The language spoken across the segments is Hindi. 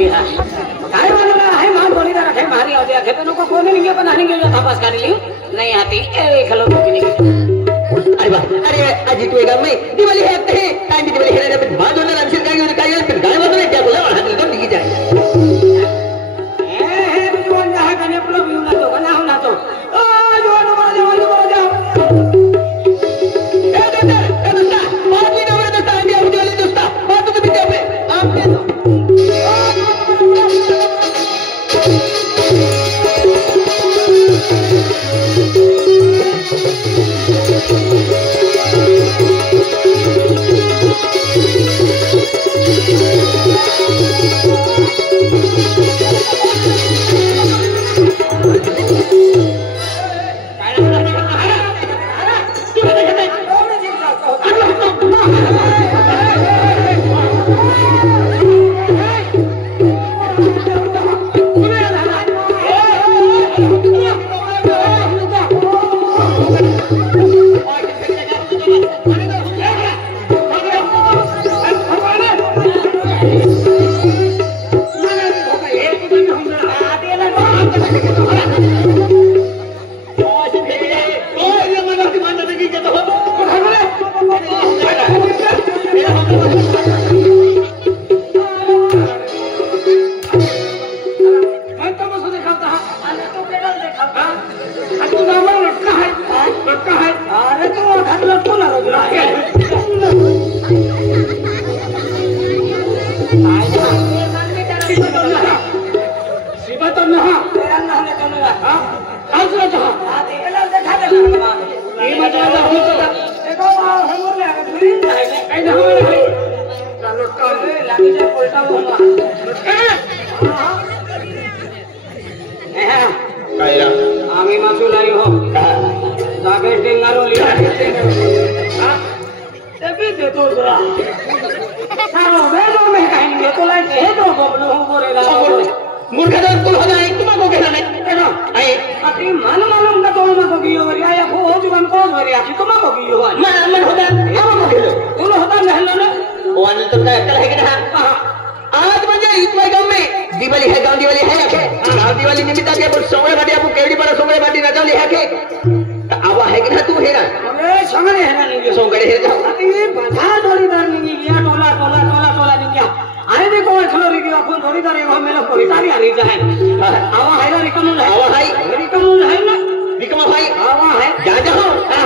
dia. Kaya mana lah, hai mah boli dah rakai mahari aja. Kita nuko kau ni ninggal pernah ninggal juga tapas kali ni. Naik hati, kalau begini. अरे वाह अरे अजी तू एक में दिवाली है ते टाइम भी दिवाली है रे बाद में राम सिंह का काय फिर गाय बात में क्या बोला हाथ तो दिख जाए जुआन जहां कने पुलो भी ना तो कना होना तो जुआन वाला ए दोस्ता बात भी ना मेरे दोस्ता इंडिया में वाले दोस्ता बात तो भी पे आप दे दो आमी मासू लाई हो जाके टेंगारो लिया तभी दे तो जरा सारो बेलो में कहेंगे तो लाई है तो बोलो हो बोलेगा मुर्गा तो तू हो जाए तुमको कहना नहीं है ना आए अति मालूम का तो ना को कियो वरिया या हो जुगन को वरिया कि तुमको कियो मन होता हम को खेलो तुम होता नहीं ना वो अनिल तो का अक्ल है कि ना आज बजे इतना गांव में दिवाली है गांव दिवाली है के गांव दिवाली निमित्त के बोल सोंगळे बाटी आपको केवडी पर सोंगळे बाटी ना जावली है के आवा है कि ना तू हेरा अरे सोंगळे है ना नहीं सोंगळे है जाओ अरे बधा जोड़ीदार नहीं गया टोला टोला टोला टोला नहीं गया अरे देखो खलो रे गया अपन जोड़ीदार एगो मेला परितारी आ रही जाए आवा है ना रिकम है आवा है ना रिकम भाई आवा है जा जाओ हां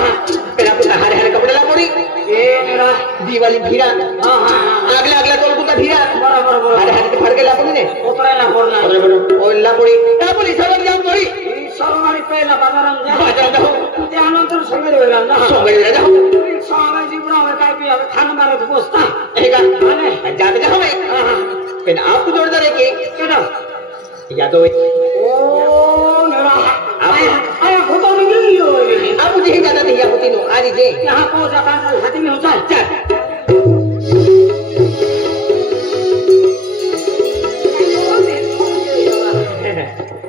तेरा पुता हरे हरे कपड़े ला पड़ी ए मेरा दिवाली भीरा हां हां अगला अगला तोल कुता भीरा बराबर हरे हरे फड़ के ला पड़ी ने ओतरा ना पड़ना ओ ला पड़ी ला पड़ी सब जाओ पड़ी सरवारी पहला बाजारम जा बाजार जाओ त्यानंतर सगळे वेळा ना सोंगळे जाओ सारा जीवना में काय भी अब खान मारे तो पोस्ता एका माने जाते जाओ मैं फिर आपको जोड़दार है कि केना या तो ओ मेरा आया खोतो नहीं हो आप मुझे ज्यादा नहीं आप तीनों आज जे यहां को जाता हाथी में होता चल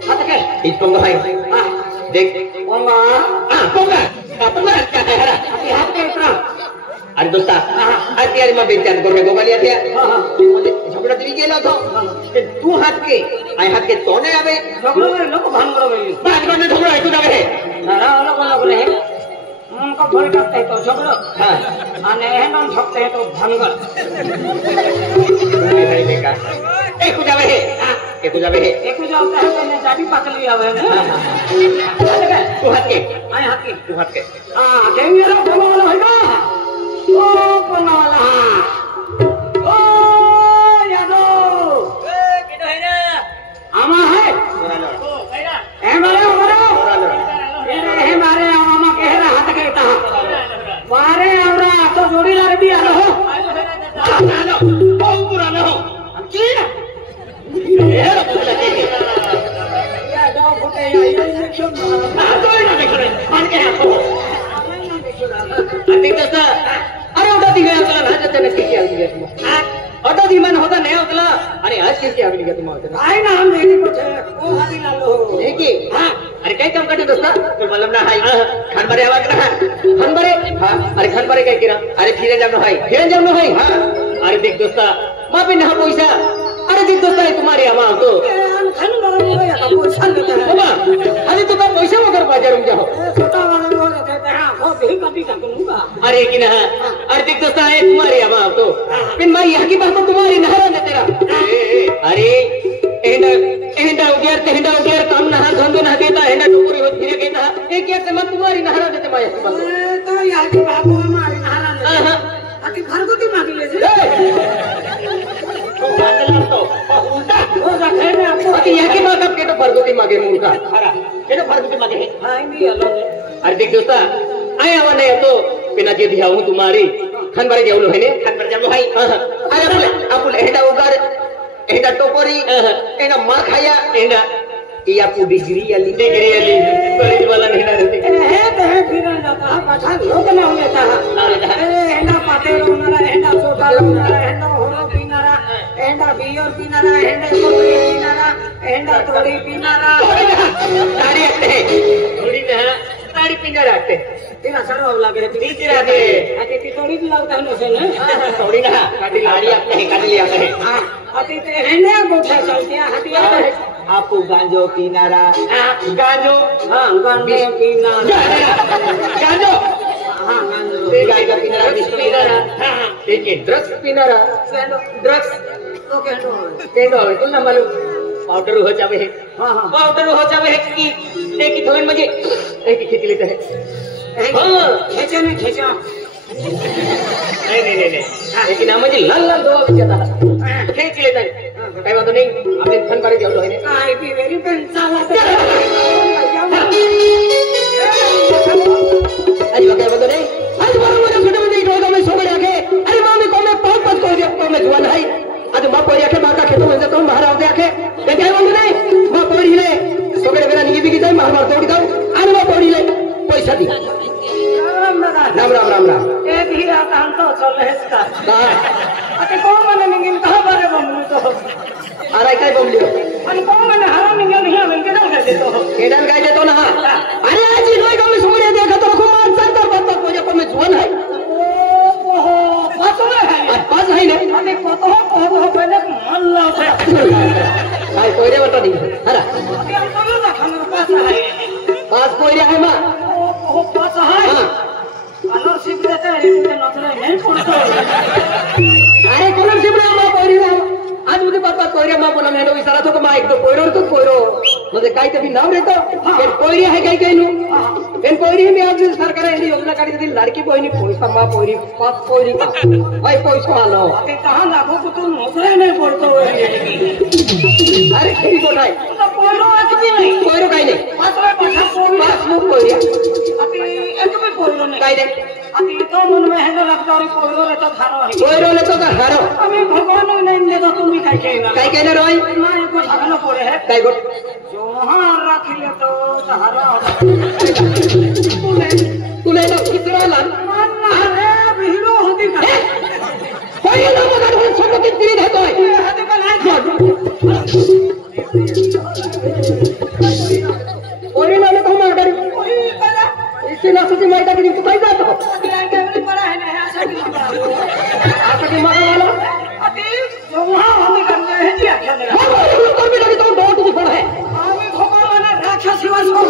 हाथ के इस पंगा भाई देख पंगा पंगा पंगा क्या है हरा अभी हाथ के इतना अरे दोस्ता आज यार मैं बेचान को मैं गोलिया थे झगड़ा दिवी गेलो तो तू हाथ के आई हाथ के तोने आवे झगड़ा में लोग भान करो भाई बात में झगड़ा है तू जावे है ना लोग रहे उनका भोर करते हैं तो झगड़ा हां आने हैं ना झगड़ते हैं तो भंगर नहीं देखा एक जावे है एक जावे है एक जाता है मैंने जाबी पकड़ आवे ना तू हाथ के आई हाथ के तू हाथ के हां केंगे रो बोलो है ना ओ पनाला ओ यादो ए किधर है ना आमा है ओ कैना ए मारे ए मारे आमा कह रहा हाथ के ता मारे हमरा तो जोड़ीदार भी आलो हो आलो बहुत पुराना हो की ये या दो फुटे या इलेक्शन तो ना देख रहे मान के हाथो अधिक तो अरे उठा दी गया चला ना जते नक्की क्या दिया तुम ऑटो दी मन होता नहीं होता अरे आज कैसे आ गया तुम होता आई ना हम देखी कुछ ओ हाथी ला लो देखी हां अरे कई काम करते दोस्ता तो मतलब ना हाई खान भरे आवाज ना खान भरे हां अरे खान भरे कई किरा अरे फिरे जानो हाई हां अरे देख दोस्ता मां पे ना पैसा अरे देख दोस्ता तुम्हारी आमा तो खान बरं हो या पैसा देते हैं बाबा अरे तू का पैसा वगैरह बाजार में जाओ छोटा वाला हो जाते हैं हो भी कभी करूंगा अरे कि ना अरे देख दोस्त है तुम्हारी आमा तो फिर मैं यहाँ की बात तो तुम्हारी नहरा ने तेरा अरे एंडा उगेर काम नहा धंधो ना देता एंडा टोकरी हो धीरे कहता एक एक मैं तुम्हारी नहरा देते मैं यहाँ की बात तो यहाँ की बात हमारी नहरा ले अति भरगुती मांगी ले उल्टा हो जाता है ना आपको अति यहाँ की बात आप के तो भरगुती मांगे मुर्गा के तो भरगुती मांगे हाँ नहीं अलग है अरे देख दोस्ता आया हुआ नहीं तो बिना जे दिया हूँ तुम्हारी खान बारे जाऊँ है ने खान बारे जाऊँ भाई अरे आप एंडा उगार एंडा टोकरी एंडा मार खाया एंडा ये आपको डिग्री वाली कॉलेज वाला नहीं ना रहते है फिर जाता है पाछा लोग ना हो जाता है एंडा पाते लोगनारा एंडा छोटा लोगनारा एंडा होरो पीनारा एंडा बियर पीनारा एंडा कोई पीनारा एंडा थोड़ी पीनारा साड़ी आते हैं थोड़ी ना साड़ी पीना रखते तेरा सरो लगे नीचे रहते अति की थोड़ी भी लगता है उसे ना थोड़ी ना काटी लाड़ी आते हैं काटी ले आते हैं हां अति ते एंडा गोठा चलते हैं हटिया आपको गांजो पीनारा गांजो हां गांजो पीनारा गांजो हां गांजो गांजो पीनारा पीनारा हां देखिए ड्रग्स पीनारा ड्रग्स तो कहतो केंदो तुम ना मालूम पाउडर हो जावे है हां हां पाउडर हो जावे है कि एक ही थोड़ी मजे एक ही खींच लेते हैं हां खेचा नहीं खेचा नहीं लेकिन हम मुझे लाल लाल दो जाता खेच लेता है कई बात नहीं आपने फन करे जाओ है आई भी मेरी पेंशन आज वगैरह बात नहीं आज बार मुझे छोटे बच्चे डोगा में सो गए आके अरे मामी को मैं बहुत पद को जब को मैं जुआन है आज मां पोरी आके मां का खेतों में तो बाहर आते आके मैं क्या बोल नहीं मां पोरी ले सो गए मेरा नींद भी जाए मार मार तोड़ दो अरे मां पोरी ले पैसा दी राम एक ही आता हम तो चल है इसका अते कौन माने निगिन कहां बारे बमलू तो अरे काय बोलियो अरे कौन माने हरा निगिन नहीं है के डाल दे तो केडन काय देतो ना अरे आज इनोय गाव में सुमरे देखा तो को मान सकता बात को जब मैं जुआन है ओहो पास है पास है ने अरे को पहले मन ला से काय कोई रे बता दी हरा अरे हम तो ना खाना पास है पास कोई रे है मां ओहो पास है हां अलर सिप देते हैं इतने नथरे नहीं पड़तो अरे कलम सिप ना मां कोई रे आज मुझे बात कोई रे मां बोला मैं तो इशारा तो मां एक तो कोइरो मुझे काय कभी नाम रे तो फिर कोई रे है काय कहनु फिर कोई रे में आज सरकार ने योजना काटी दी लड़की कोई नहीं पैसा मां कोई रे पास कोई रे भाई पैसा आलो अरे कहां लागो को तो नथरे नहीं पड़तो अरे खेरी कोठाई तो कोइरो आज भी नहीं कोइरो काय नहीं पास मुख कोई रे अति एक भी कोइरो नहीं काय रे अति तो मन में है लगता रे कोइरो रे तो धारो है कोइरो ले तो हारो अभी भगवान ने नहीं दे तो तुम भी काय कहना काय कहने रोई मां को झगना पड़े है काय गो जो हां रख ले तो धारो तूने तो कितना लान अरे भीड़ो होती का कोई ना मगर हम सब के तीर है कोई हाथ पे लाए कोई ना तो हम आकर कोई कला इससे ना सोची मैं तक तो काय जाता कैमरे पड़ा है ना ऐसा की आपका दिमाग वाला अति जो वहां हम करते हैं जी आख्या दे कोई भी लगी तो डोट दिखा है आमी भगवान ने राक्षस शिवास को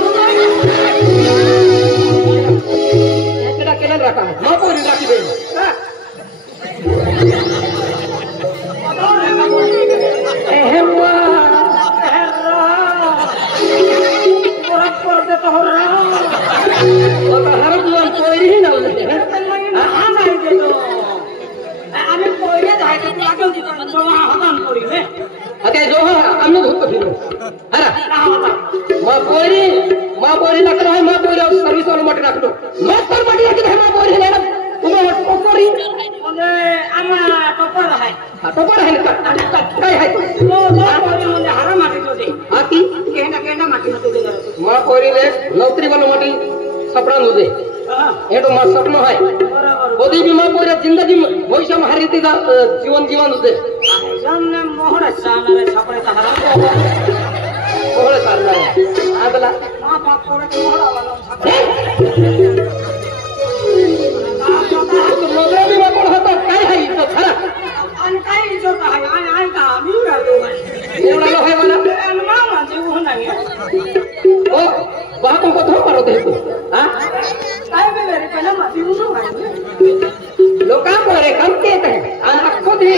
ये तेरा केलन रखा है मां को राखी दे एहवा पूरा कर दे तो हो रहा और हर दुआन कोई ही ना उसे हां नहीं दे तो आमी कोई जाए तो लागल जी तो वहां हदान पड़ी ले अते जो हमने धूप फिरो हरा मां बोरी लग रहा है मां बोरी सर्विस वाला मट रख दो मत पर मट रख दे मां बोरी लेना तुम्हें टोपरी मुझे आमा टोपर है टोपर है ना काय है तो बोरी मुझे हरा माटी तो दे आकी केंडा माटी तो दे मां बोरी ले नौकरी वाला मटी सपना नुदे हां एटो मां सपनो है बराबर ओदी भी मां बोरी जिंदगी भविष्य में हर रीति का जीवन नुदे सामने मोहरा सामने छपड़े तहरा ओहले सारना है अगला मां बाप कोड़े तो मोहरा वाला छपड़े तो नौकरी भी मां कोड़ होता काय है तो खरा अनकाई जो है आई का आमी एवढा लो है मला मामा जीव नाही ओ बाप को तो मारो दे तू हां काय बेरे पहिला माती उठो लोका करे कम के है आखो दे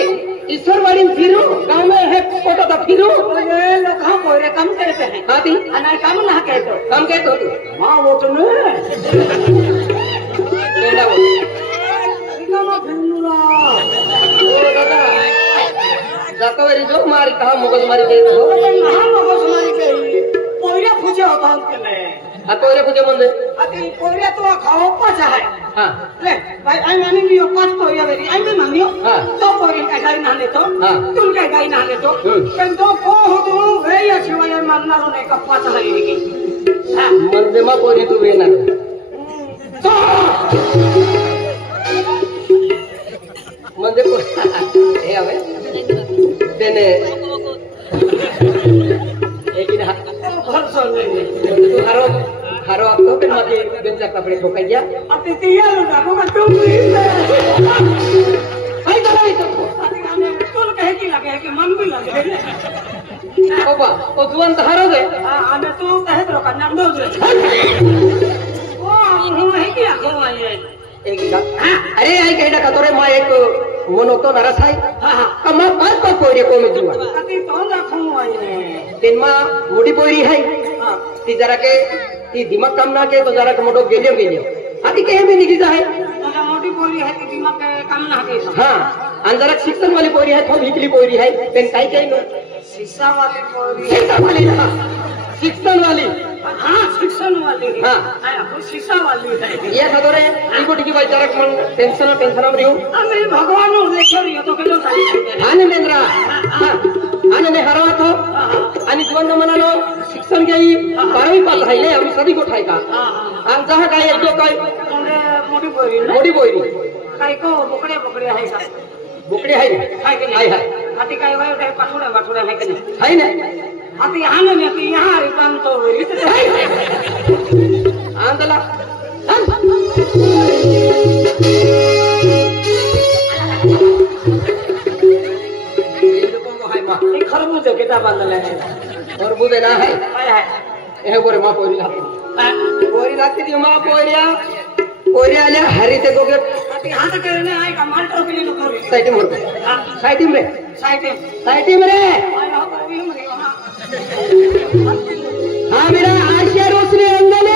ईश्वरवाड़ी फिरू गांव में है फोटो तो फिरू ये लोका कोरे कम कहते हैं हाथी अना कम ना कहते कम के तो तू हां वो तो मैं केडा वो इकामा फिरूला ओ दादा जातवरी जो मारी कहा मगज मारी दे तो ना मगज मारी के कोइरा पूजे होता के ले आ कोरे पूजे मंदे अति कोइरा तो खाओ पाचा है हां ले भाई आई मानी लियो पांच कोइरा बेरी आई में मानियो हां तो कोइरा का गाई ना ले तो हां तुम का गाई ना ले तो पण तो को हो तो वे या शिवाय मानना रो ने का पाचा है की हां मंदे मा कोरी तू वे ना तो मंदे को ए आवे देने एक ही ना भरोसा नहीं तू हारो अब तो बिन माके बेंचा कपड़े ठोकैया अति तिया लो ना को तुम ही भाई चलो तो अति गाने तुल कहे की लगे कि मन भी लगे ओबा ओ जुआन तो हारो दे हां आने तू कहे तो का नाम दो रे ओ हम है कि आगो आए एक ही अरे आई कहना कतोरे मा एक मोनो तो नरस है हां कमा पास को कोरे को में जुआ अति तो रखूं आए दिन मा मुड़ी पोरी है हां ती जरा के ती दिमाग काम ना के तो जरा के मोटो गेलियो आदि कहे में निकल जाए तो मोटी बोली है कि दिमाग काम ना के हां अंदर शिक्षण वाली पोरी है थो निकली पोरी है पेन काई कहनो शीशा वाली बोली शिक्षण वाली ना शिक्षण वाली हां शिक्षण वाली हां हां शीशा वाली है ये कतोरे इको टिकी भाई जरा मन टेंशन में रियो अरे भगवान नो देखो रियो तो केलो साली हां नेंद्रा हां आने ने हरवा तो आणि जीवन मनालो शिक्षण गई 12वीं पास है ले हम सदी को ठाई का हम जहां काय एक दो काय मोटी बोली मोडी बोयरी काय को बकड़े है का बुकड़ी है है कि हाय नहीं हाय हाथी काय वायो काय पाठोड़े है कि नहीं है ने हाथी यहां में कि यहां रिपन तो रीत आंदला ये खरबूज केटा बांधले है और बुदे ना है है ए गोरे मा पोरी लागती ती मा पोरी आल्या हरी ते गोगे हाथी हाथ करने आए का माल टोकरी लो पूरी साइड में रे साइड में रे आया तो भी मरे हां मेरा आशिया रोशनी अंदले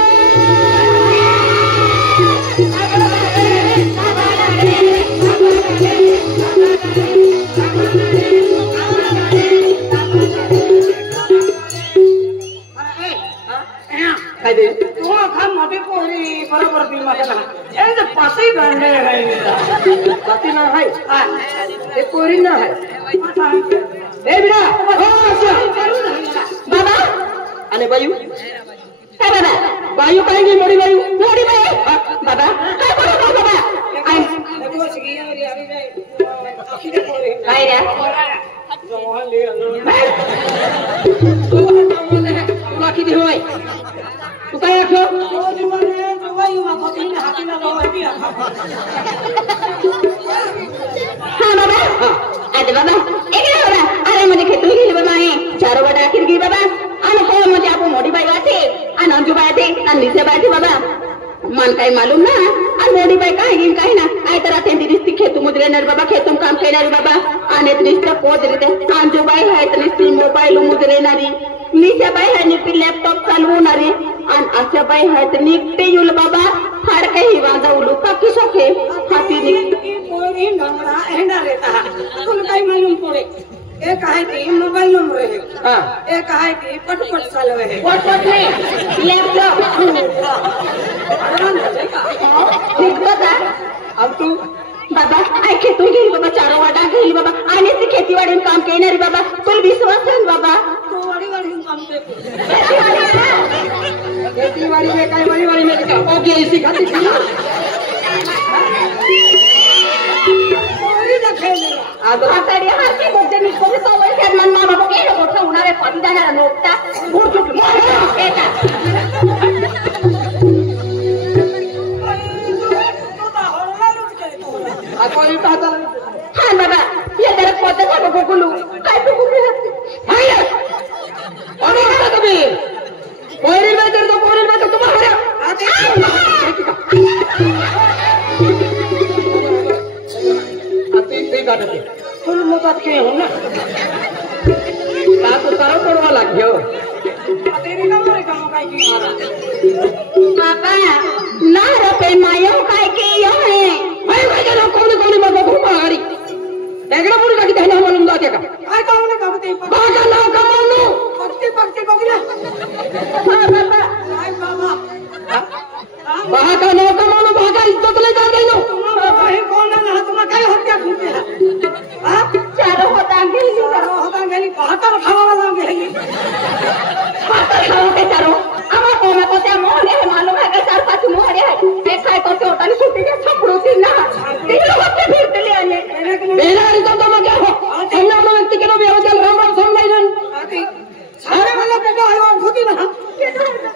काय दे तू खा मोटी पोरी बरोबर बी मत ना ए जे पासे गंडे है बाती ना है हां ते पोरी ना है ए बिरा ओ आशिया बाबा अने बायू काय बाबा बायू कहेंगे मोड़ी बायू बाबा काय बोलो बाबा आई देखो सगी मेरी अभी जाए आखी दे पोरी काय रे जवान ले बाकी दी होय तू काय आखो ओ जुवाने जुवाई मा कोती ने हाथी ना लो है हां बाबा अरे बाबा एक ना बाबा अरे मुझे खेतू गेली बाबा हे चारो बडा आखिर गेली बाबा आणि कोण म्हणजे आपण मोठी बाई वाटे आणि अंजू बाई ते आणि निसे बाई बाबा मन काय मालूम ना आणि मोठी बाई काय गेली काय ना आय तर आता दिसती खेतू मुद्रे नर बाबा खेतून काम करणारी बाबा आणि दिसतं पोद रे अंजू बाई आहे तर दिसती मोबाईल मुद्रेणारी निसे बाई आहे निपी लॅपटॉप चालवणारी आणि अशा बाई आहे तर निकटे युल बाबा फार काही वाजवलो का की सके हाती निकटी पोरी नंगड़ा एंडा लेता तुम काय मालूम पड़े एक है कि मोबाइल नंबर है हां एक है कि पटपट चलवे है पट नहीं लैपटॉप ठीक बता अब तू बाबा आई खेतू गेली बाबा चारो वाडा गेली बाबा आणि ती खेतीवाडीन काम करणारी बाबा तुला विश्वास आहे बाबा तो वाडी काम करते खेतीवाड़ी में काय वाड़ी में का ओके इसी खाती पोरी देखेली आज आताडी हाती बोलते मी कोणी तो वय खेत मन मामा बघे मोठा उन्हाळे पाणी जाणार नोकता गुड चुक एका आता येता आता हां बाबा ये तेरे पोते का बघू काय तू कुठे आणि आता तुम्ही पोरी में तर तुम्हाला आते ते गाठते तुला मतात के हो ना ता तो सारा पडवा लाग्यो तेरी ना मरे काम काय की मारा बाबा ना रपे मायो काय के यो है भाई भाई ना कोणी मग घुमा गाडी डेगडा मुडी का किती ना म्हणून जाते का काय काम ने काम ते बागा नाव कमावलो पक्के बघल्या हां बाबा काय बाबा बाहा का नाव कमावलो बागा इज्जत ले जा गई नो तुम्हाला काही कोण ना तुम्हाला काय हत्या खुंटे हा चारो होता गेली होता गेली भाकर खावाला गेली भाकर खाओ के चारो आमा कोना को त्या मोहरे है मालूम है के 4-5 मोहरे है ते काय करते होता नि सुट्टी के छपड़ो ती ना ते लोग फिरते ले आने बेला रिजो तो मग हो हमने अपना व्यक्ति के नो व्यवचल राम समझाई जन आती सारे वाला बेटा है खुदी ना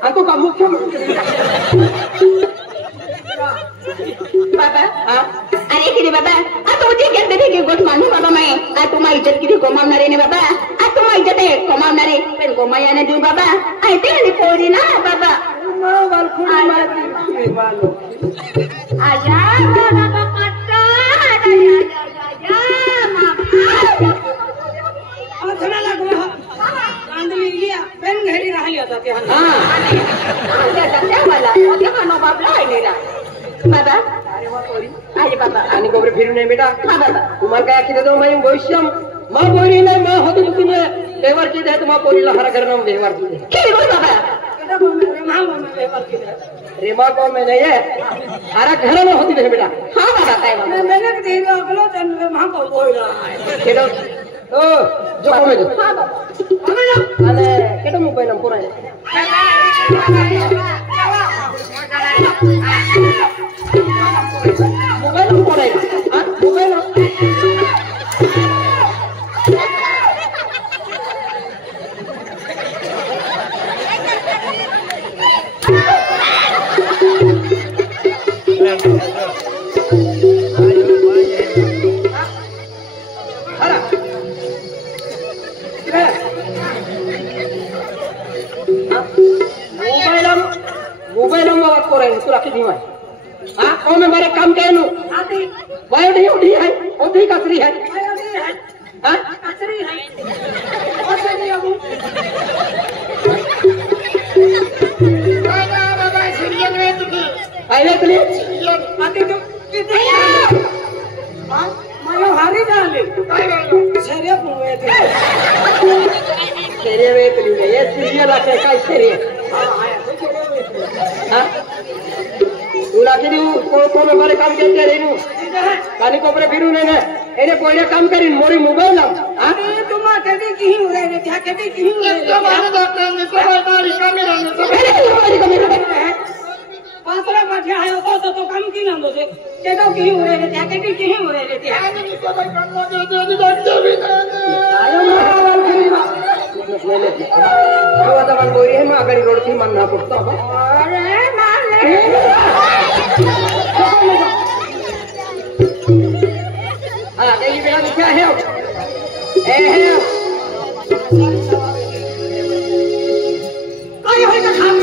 अंको का मुख्य बाबा अरे किती बाबा आ तू जे करते थे की गोट मानू बाबा मैं आ तू माझी इज्जत किती कमावणार आहे बाबा आ तू माझी इज्जत कमावणार आहे पण कमायाने देऊ बाबा आ ते आणि पोरी ना बाबा वाल खुदी मारती वालो आजा बाबा पट्टा आजा आथना लागला कांदली लिया पेन घरी राहिली आता ते हां त्या मला ते खानो बाबला आहे मेरा बाबा अरे वा पोरी अरे बाबा आणि गोबरे फिरून नाही बेटा हां बाबा तुम्हाला काय किती दो मैं भविष्यम मां पोरी नाही मां होती तुम्ही देवर की दे तुम्हा पोरीला हर करना देवर की दे किती बोल बाबा बेटा रे मां में पेपर के रेमा को मैं नहीं है हर घर में होती है बेटा हां बाबा काय बाबा मैंने दे अगलो जन मां को बोल रहा है केडो ओ जो को में हां बाबा अरे केडो मोबाइल नंबर आहे मोबाइल नंबर आहे हां मोबाइल मोबाइल में बात कर रहे हैं तुला किती माय हां कौन में मेरे काम के नु आती वायो नहीं उठी है उठी कसरी है हां कचरी है और से नहीं अब बाबा सीरियल में तुझे आइले तुली आती तुम किथे हां मायो हारी डाले serius मुए थे तेरे वे तुली ये सीरियल आके काय सीरियल हां आया कुछ हां तुला किती को में मेरे काम के रे नु कानी कोपरे फिरू ने ने एने कोई काम करी मोरी मोबाइल हां अरे तुम कभी कहीं हो रहे थे कभी कहीं हो रहे थे मानो डॉक्टर ने सब हमारी कैमरा में सब हमारी कमी पासरा बैठा है तो काम की नाम से के तो कहीं हो रहे थे कभी कहीं हो रहे थे आयो मार मैंने तो आता बोरी है मैं आगड़ी रोड थी मनना पड़ता अरे मार ले हां ये बेटा क्या है ए है आयो है का खाम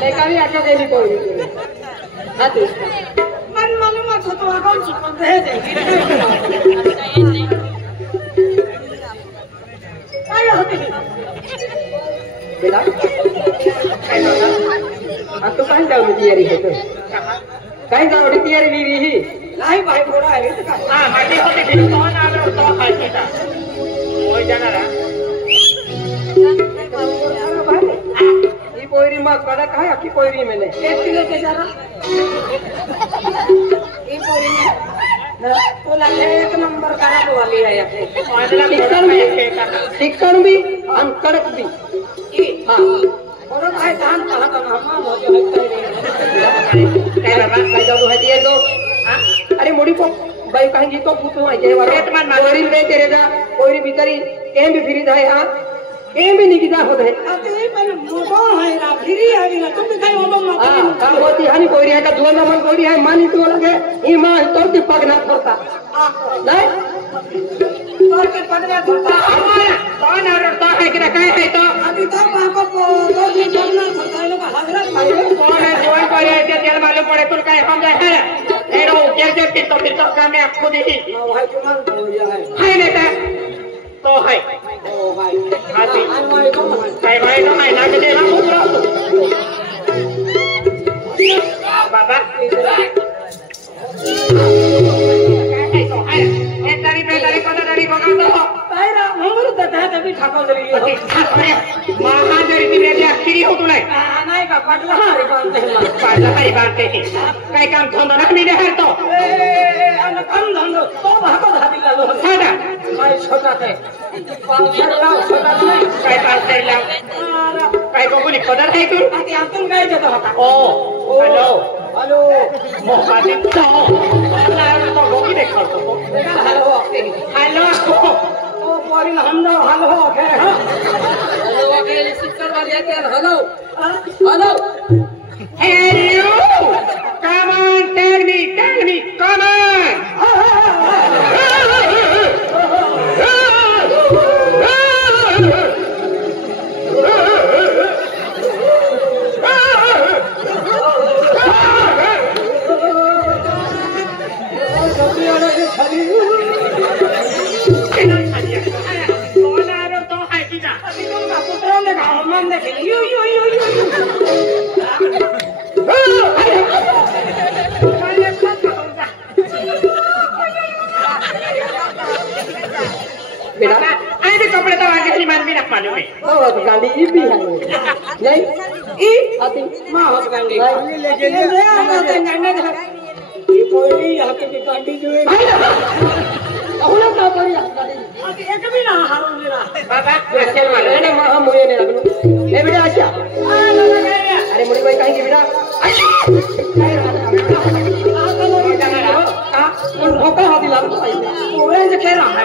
लेका भी अच्छा देली कोई हां तू मन मालूम था तो अकाउंट से दे दे आयो होते बेटा अब तो कहीं जाओ तैयारी है तो कहीं जाओ तैयारी नहीं रही नहीं भाई थोड़ा है हां माटी होते फिर कौन आ रहा तो खाई था कोई जाना रहा ये पोरी मां बड़ा कहा की पोरी मैंने एक किलो के जरा ये पूरी में तो लगे एक नंबर खराब वाली है चिकन भी और कड़क भी हाँ और भाई धान कहाँ का नाम हो जो है तो अरे मोड़ी को भाई कहेंगी तो पूछो आई कोई रे तेरे जा कोई भीतरी कहीं भी फिरी जाए हाँ कहीं भी नहीं गिजा होते अते पर मोटो है ना फिरी है ना तुम भी कहीं मोटो मत हाँ काम होती है नहीं कोई है का जो ना मन कोई है मानी तो लगे ये मां तो दी पग ना छोड़ता नहीं और के पद में थोड़ा कौन औरता है कि रखा है तो अभी तक पापा को दो दिन करना थोड़ा इन लोग हजरत भाई कौन है जोन पर है कि तेल मालूम पड़े तो काय हम जाए है एरो के फिर तो काम में आपको दी भाई तुम्हारा हो गया है नेता तो है ओ भाई हाथी भाई तो काय भाई तो है ना के दे हम पूरा बाबा महाजरी खिरी हो तुला नाही का पाटला हारी बांधते काय काम धंदा ना मी आहे तो काम धंदो तो भागो धाबी लालो साधा काय छोटा ते छोटा नाही काय पासला काय कोणी पदर आहे तू आती आतून काय देतो होता ओ हॅलो हॅलो मोहादी तो लावला तो गोकी देखतो हॅलो हॅलो ओ पोरी हमदा hello okay hello okay sister वाली येते hello hello hello come on tell me come on बेटा आए कपड़े तो आगे नहीं मान भी ना मालूम है ओ तो गाड़ी ई भी है नहीं ई आती मां हो गाड़ी लेके ले आना तो गाड़ी ये कोई यहां की गाड़ी जो है अहुला का करी गाड़ी एक भी ना हारो मेरा बाबा चल मालूम ने मां मुझे नहीं लगनो ए बेटा अच्छा अरे मुड़ी भाई कहीं की बेटा धोखा हाथी लाल भाई ओए जे कह रहा है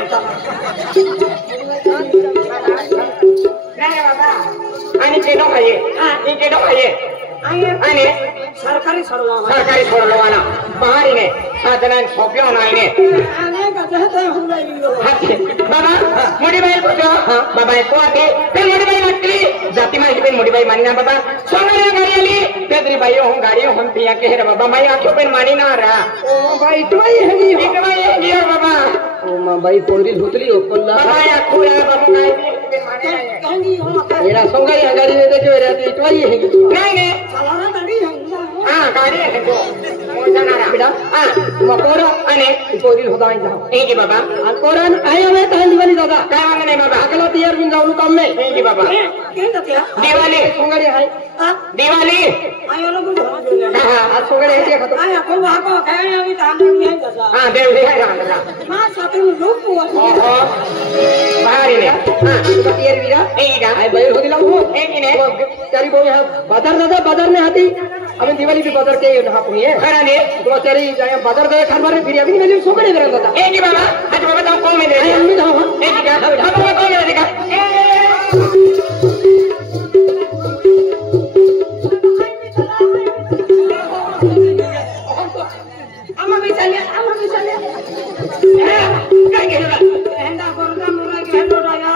आणि केडो खाये आणि केडो खाये आणि सरकारी छोड़वाना बाहर ने साधन सोप्यो नाइने आने का जहते हम नहीं बाबा मोडी भाई को बाबा को आते ते मोडी भाई मटली जाती माई पे मोडी भाई मानना बाबा सोना गाड़ी आली तेरी भाइयों हम गाड़ियों हम पिया के रे बाबा मैं आंखों पे मानी ना रहा ओ भाई इतवाई है ये बाबा ओ मां भाई पोरी भूतली हो कोल्ला बाबा आंखों रे बाबा पे मानी कहेंगी हम मेरा संगाई गाड़ी में देखो रहती इतवाई है नहीं नहीं चलाना गाड़ी है हां गाड़ी है को मोजा ना बेटा हां मकोरो अने पोरी होदाई जाओ ए की बाबा कोरन आया मैं तान दिवाली दादा काय मांगे नहीं बाबा अगला तैयार बिन जाऊ काम में ए की बाबा के दतिया दिवाली संगाड़ी है दिवाली आयो लोग जो ले हां आज संगाड़ी है खतो आया को वहां को कहे अभी तान नहीं दसा हां देव दे है दादा मां साथे में लोग को ओहो बाहर ने हां तैयार वीरा ए ईडा आई भाई हो दिला वो ए की ने तेरी बोई है बाजार दादा बाजार में आती अबे दिवाली भी बाजार के ना हुई है खरा ने तो तेरी जाए बाजार दे खानबार में फिर अभी नहीं मिली संगाड़ी दे दादा ए की बाबा आज बाबा तो कौन में दे आई अम्मी जाओ ए की का हम कौन में देगा अम्मा भी चले काय केलं हेंदा कोरदा मुरा के हेलो राया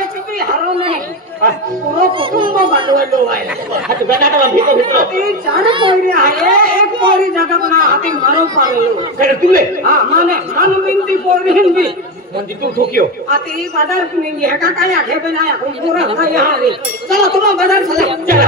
एक भी हरो नहीं पूरा कुटुंब बांधवलो आहे हात गटाटा भीतर ती झाड पडली आहे एक पोरी जगत ना हाती मारो पारलो खरं तुले हां माने मन बिनती पोरी हिंदी म्हणजे तू ठोकियो आती बाजार की नहीं है का काय आखे बनाया हम पूरा है यहां रे चलो तुम बाजार चले चला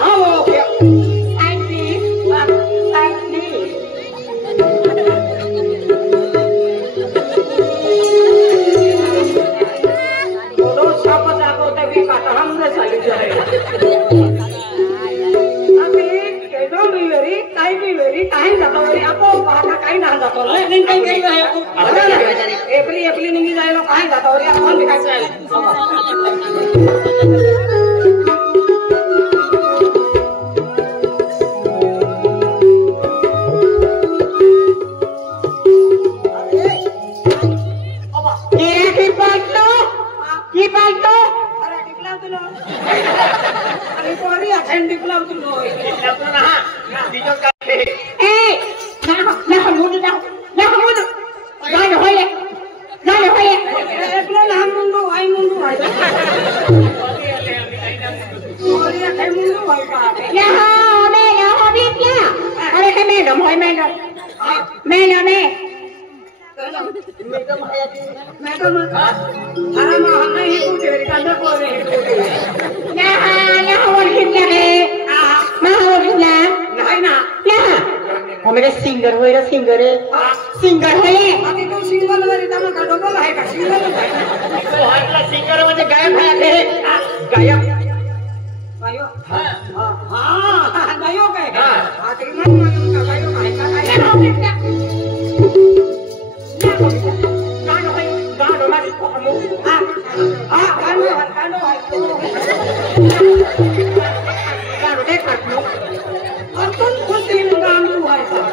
हाँ वो नहीं काही काही आहे एप्रिल एप्रिल निघी जायला काय जाता रे आपण काय सिंगर होय आधी तो सिंगर वर इतना का डबल आहे का सिंगर आहे तो हातला सिंगर म्हणजे गायक आहे गायक गायो हां गायक आहे हा ते मग गायक आहे का गाणं आहे गाणं माझी कोमो गाणं ते काढलो आपण कोणते गाणं व्हायचं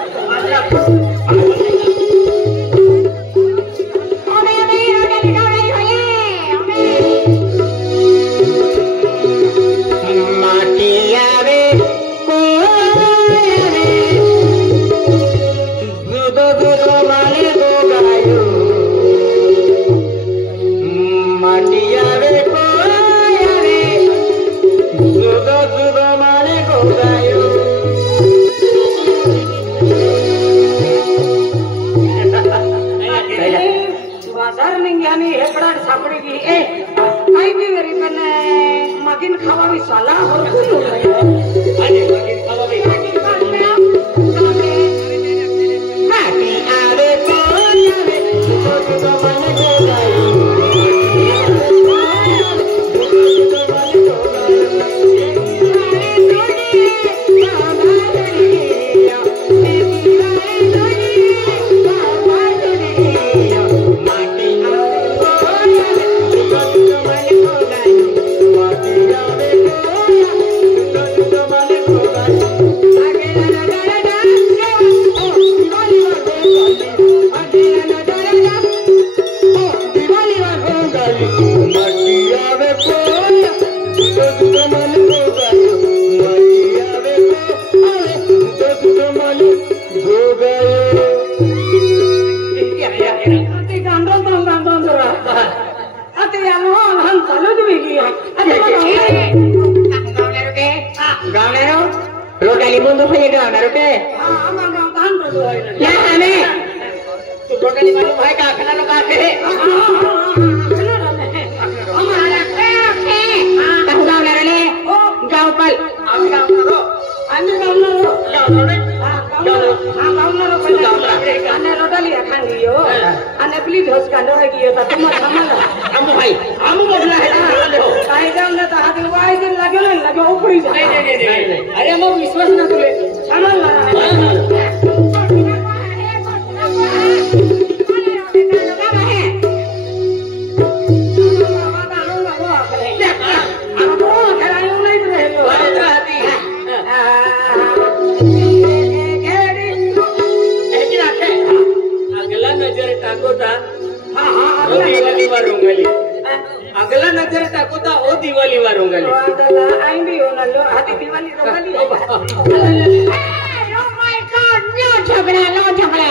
अरे मग विश्वास ना तुले अगला नजर टाकोता ओ दिवाली वर रंगाली आई भी हो ना लो हाथी दिवाली रंगाली ओ माय गॉड नो झगड़ा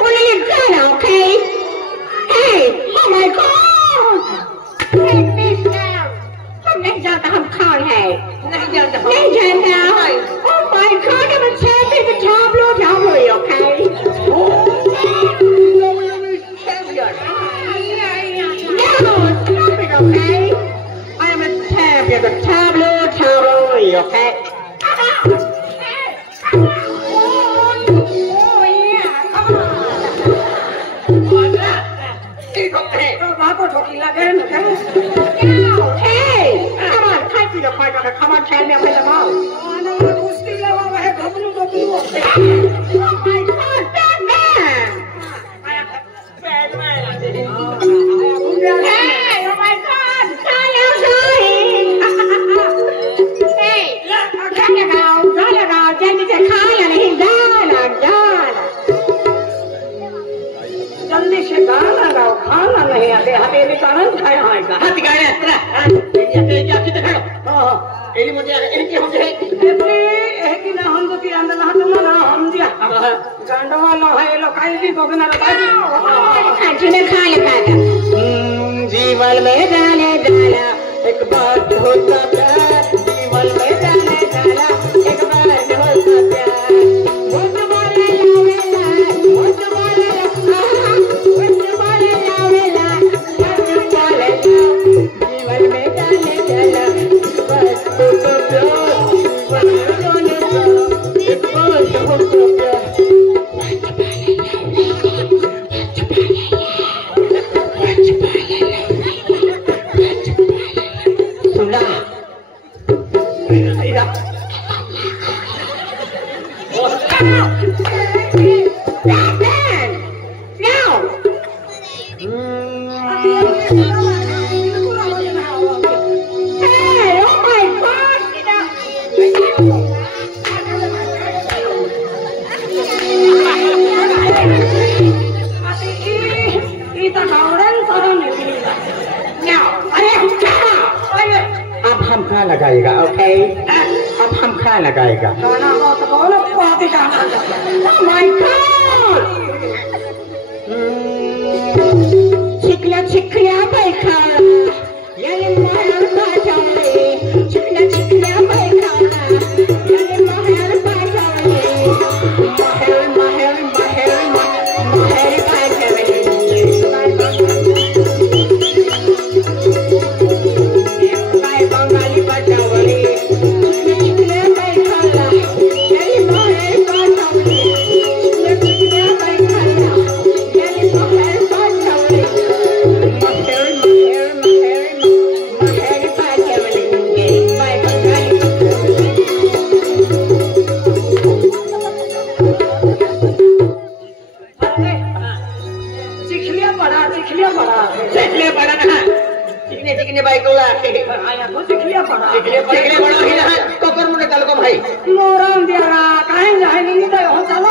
only Ghana okay hey oh my god take me down हम नहीं जानता हम कौन है नहीं जानता oh my god I'm a champion the tablo okay okay? I am a champion, the tableau, okay? कारण काय आहे का हाती काय याची तर खरं एली मध्ये एली म्हणजे हे की ना हम ती अंदर हात ना हम दिया गांडवा न है लो काही भी बघणार खाने खाले खाता जीवन में जाने जाला एक बात होता प्यार जीवन में जाने जाला एक बात होता प्यार मुझ बोले लावेला मुझ बोले लावेला मुझ बोले जीवन में जाने जाला बात होता प्यार जीवन में जाने जाला एक बात होता प्यार सुना अब हम खाना लगाएगा ओके अब हम खाना लगाएगा गाना हो तो बोलो बात ही गाना Oh my God! चिकना चिकना बैठा यानी महल बाजारे चिकना चिकना बैठा यानी महल बाजारे महल महल महल महल बाजारे बंगाली बाजारे चिकना बैठा यानी महल बाजारे चिकना बैठा यानी महल बाजारे चिखलिया पड़ा चिकने बड़ा ना चिकने चिकने भाई को लाके आया तो चिखलिया पड़ा चिकने बड़ा ही ना कोकर मुने कल को भाई मोराम दियारा काहे जाए नहीं तो हो चलो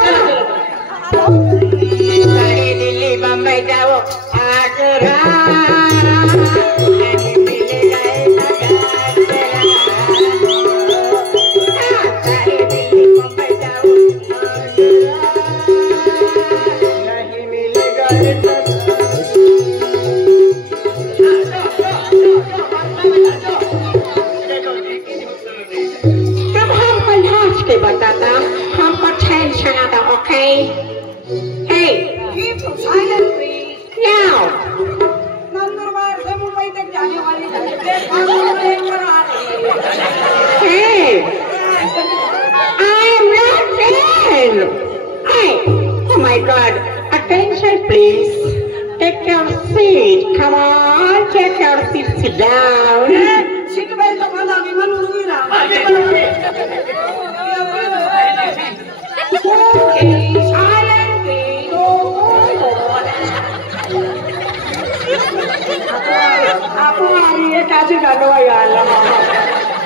कहीं दिल्ली बम्बई जाओ आगरा कहीं मिल जाए कहीं दिल्ली बम्बई जाओ नहीं मिलेगा जब हम हंस के बताता हमको टेंशन आता okay hey Keep silent please now Nandurbar से मुंबई तक जाने वाली प्लेटफॉर्म नंबर 1 पर आ रही है hey I am not there hey oh my God attention please take your seat come on take your seat sit down seat belt तो बंद अभी मन उड़ी रहा Okay, silent please आपको आ रही है कैसे गाना यार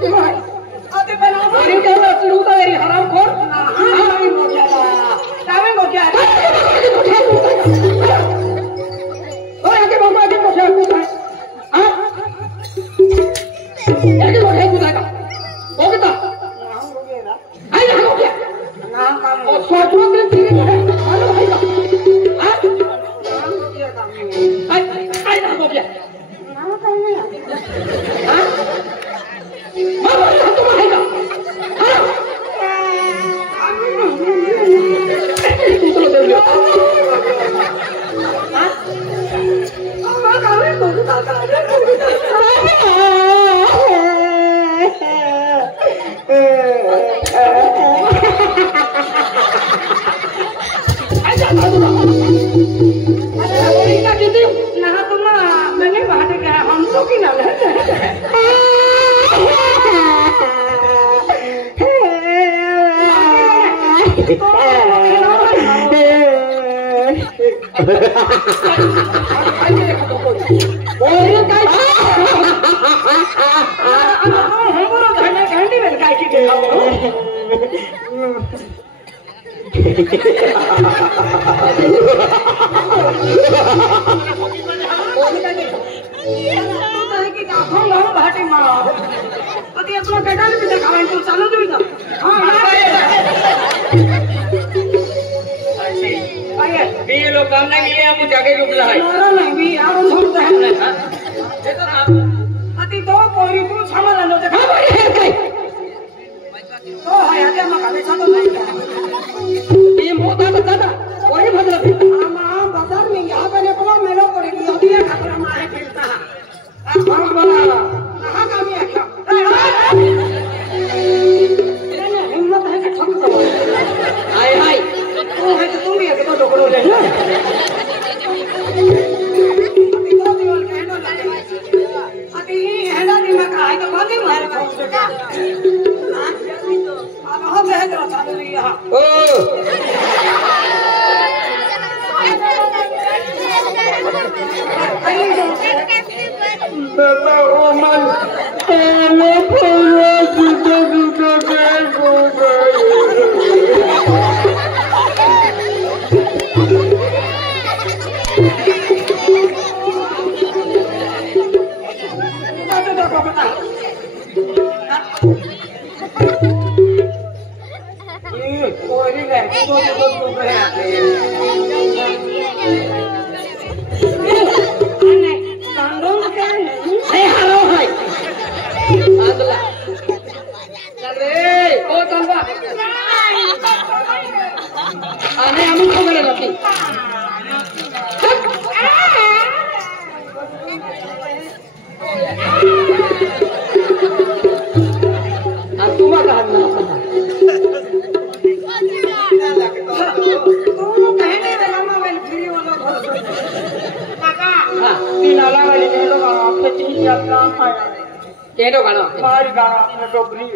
Come on. लोग काम नहीं मिले हम जाके रुकला है नहीं भी यार हम है ये तो अति तो कोई को सामान लो देखा भाई है कई तो है आजा मैं खाने चलो नहीं ये मोटा बता कोई मतलब हां बाजार में यहां पे निकलो मेलो पड़ेगी अभी खतरा मारे फिरता है हम बोला कहां काम है क्या इन्हें हिम्मत है कि ठग दो हाय हाय तो है तो तुम भी एक तो डोकरो ले अभी हेडा दिमाग का है तो बाकी मारे को का अब हम है तो चालू रही है ओ बाबा ओ मन तेरे पूरा जुदा जुदा के हो गए Edo gaano, mari gaano, dobri,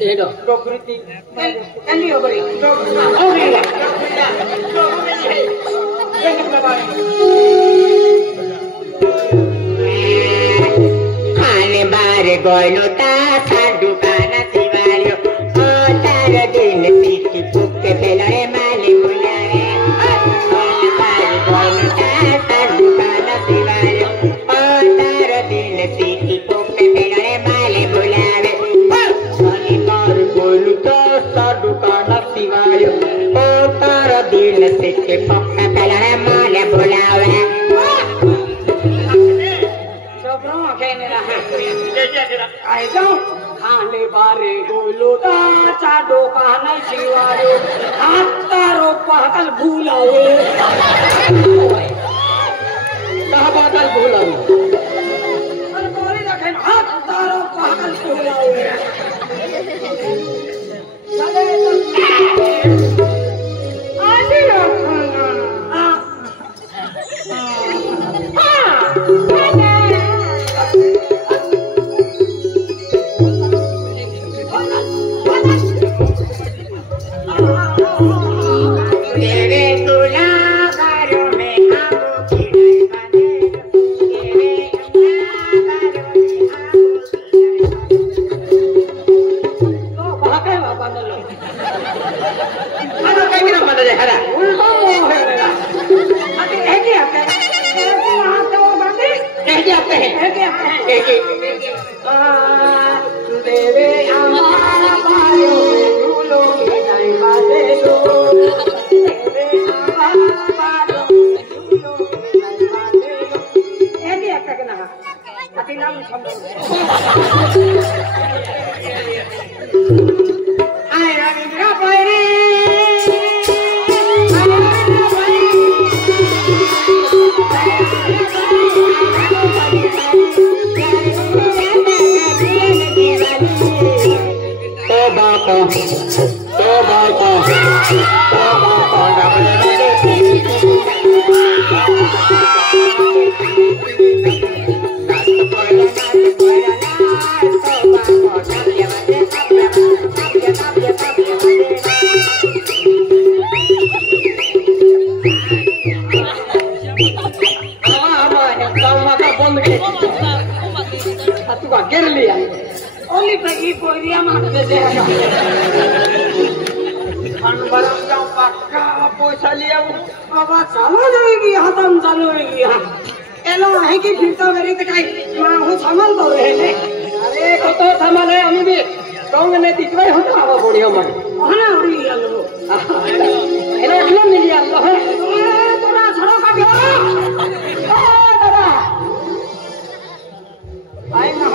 edo, dobri ti, endi dobri, dobri, खाने बारे गोलो ता साधु काना सिवालियो ओ तारा दिल सीटी पुक्के फेलाए माले मुलाए खाने बारे गोलो ता साधु काना सिवालियो ओ तारा दिल सीटी पुक्के फेलाए माले मुलाए खाने बारे गोलो ता साधु काना सिवालियो ओ तारा दिल सीटी पुक्के फेलाए माले मुलाए I don't खाने बारे गोलो ता चाडो काना शिवारो हातारो पागल भूलावे कहाँ पागल भूलावे अरे बोली रखे हातारो पागल भूलावे चले तो आजी रखना तेरे दुला कर का गिर लिया ओली पे ई पोरिया मार दे दे खान बरम जाऊं पक्का पैसा लिया बाबा चालू जाएगी खत्म चालू होएगी एलो है कि फिरता मेरे तो काई मां हो सामान तो रहे अरे को तो सामान है हमें भी कौन ने दिखवाई होता आवा बढ़िया मन हां उड़ी आलो एलो क्यों मिल आलो है तोरा छड़ो का दियो दादा आई मां